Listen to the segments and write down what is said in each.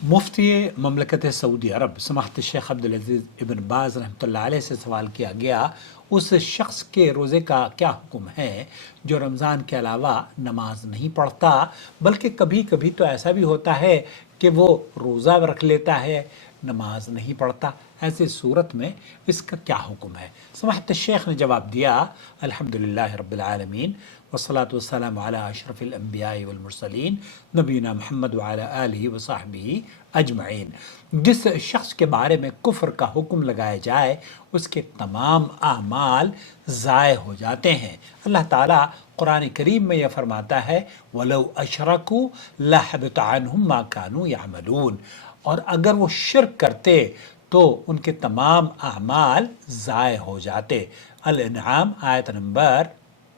मुफ्ती ममलकत Saudi अरब समाहत शेख अब्दुल अजीज़ इब्न बाज रहमतुल्लाह अलैह से सवाल किया गया, उस शख्स के रोज़े का क्या हुक्म है जो रमज़ान के अलावा नमाज नहीं पढ़ता, बल्कि कभी कभी तो ऐसा भी होता है कि वो रोज़ा रख लेता है, नमाज नहीं पढ़ता। ऐसी सूरत में इसका क्या हुक्म है? समाहत शेख ने जवाब दिया, अल्हम्दुलिल्लाह रब्बिल आलमीन वस्सलातु वस्सलामु अला अशरफिल अंबिया वल मुरसलीन नबीना मुहम्मद व अला आलिहि व सहबिही अजमईन। जिस शख्स के बारे में कुफ्र का हुक्म लगाया जाए उसके तमाम आमाल ज़ाय हो जाते हैं। अल्लाह ताला कुरान करीम में यह फरमाता है, वलौ अशरकू लहबत अन्हुम मा कानू यामलून, और अगर वो शिर्क करते तो उनके तमाम आमाल ज़ाय हो जाते। अल-इनआम आयत नंबर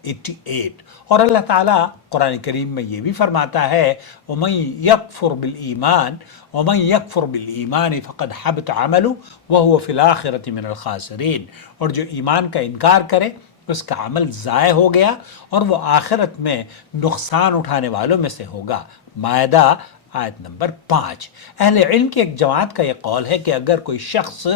88। और अल्लाह ताला कुरान करीम में ये भी फरमाता है, वमन यकफुर बिल ईमान फ़क़द हबत अमलु व हुवा फ़िल आखिरति मिनल खासिरीन, और जो ईमान का इनकार करे उसका अमल ज़ाय हो गया और वो आखिरत में नुकसान उठाने वालों में से होगा। मायदा आयत नंबर 5। अहले इल्म की एक जमात का ये कौल है कि अगर कोई शख्स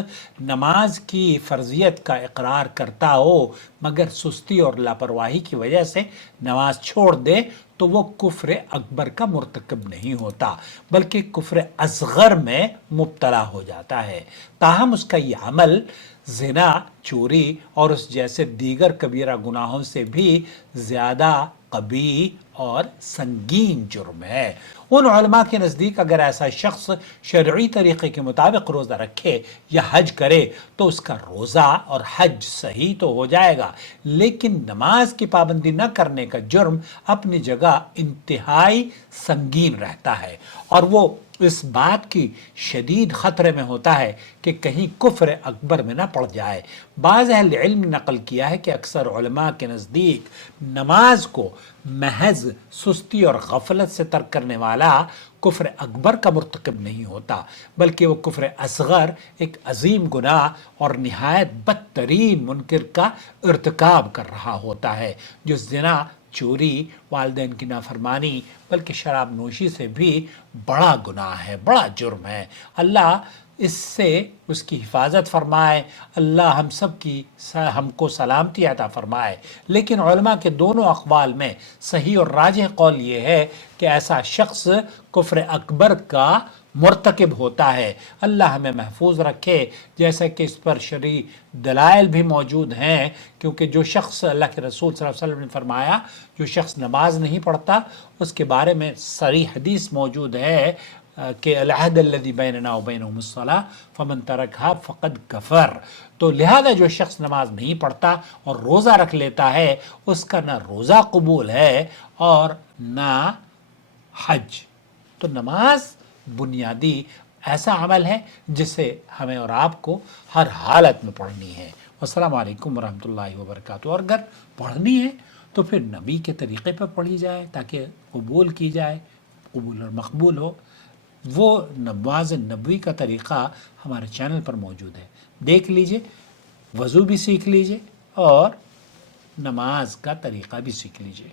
नमाज की फ़र्जियत का इकरार करता हो मगर सुस्ती और लापरवाही की वजह से नमाज छोड़ दे तो वो कुफ्र अकबर का मुर्तकब नहीं होता बल्कि कुफ्र असगर में मुब्तला हो जाता है। ताहम उसका ये अमल ज़िना, चोरी और उस जैसे दीगर कबीरा गुनाहों से भी ज़्यादा कबीह और संगीन जुर्म है। उन उलमा के नज़दीक अगर ऐसा शख्स शरई तरीक़े के मुताबिक रोज़ा रखे या हज करे तो उसका रोज़ा और हज सही तो हो जाएगा, लेकिन नमाज की पाबंदी न करने का जुर्म अपनी जगह इंतहाई संगीन रहता है और वो इस बात की शदीद ख़तरे में होता है कि कहीं कुफ्र अकबर में न पड़ जाए। बाज़ अहले इल्म ने नकल किया है कि अक्सर उलमा के नज़दीक नमाज को महज सुस्ती और गफलत से तर्क करने वाला कुफ्र अकबर का मुर्तकब नहीं होता बल्कि वो कुफ्र असगर एक अजीम गुनाह और निहायत बदतरीन मुनकर का इर्तिकाब कर रहा होता है, जो ज़िना, चोरी, वालिदैन की नाफरमानी बल्कि शराब नोशी से भी बड़ा गुनाह है, बड़ा जुर्म है। अल्लाह इससे उसकी हिफाजत फरमाए, अल्लाह हम सब की हमको सलामती अता फरमाए। लेकिन उलमा के दोनों अक़वाल में सही और राजिह कौल ये है कि ऐसा शख्स कुफ्र अकबर का मुर्तकिब होता है। अल्लाह हमें महफूज रखे। जैसा कि इस पर शरई दलाइल भी मौजूद हैं, क्योंकि जो शख्स, अल्लाह के रसूल सल्लल्लाहु अलैहि वसल्लम ने फरमाया, जो शख्स नमाज नहीं पढ़ता उसके बारे में सरी हदीस मौजूद है कि अल-अहद अल्लज़ी बैनना व बैनहुमुस्सलाह फमन तरकहा फ़क़द कफ़र। तो लिहाजा जो शख्स नमाज नहीं पढ़ता और रोज़ा रख लेता है उसका ना रोज़ा कबूल है और ना हज। तो नमाज बुनियादी ऐसा अमल है जिसे हमें और आपको हर हालत में पढ़नी है। अस्सलामु अलैकुम वरहमतुल्लाहि वबरकातुहू। और अगर पढ़नी है तो फिर नबी के तरीक़े पर पढ़ी जाए ताकि कबूल की जाए, कबूल और मकबूल हो। वो नमाज नबवी का तरीक़ा हमारे चैनल पर मौजूद है, देख लीजिए, वज़ू भी सीख लीजिए और नमाज का तरीक़ा भी सीख लीजिए।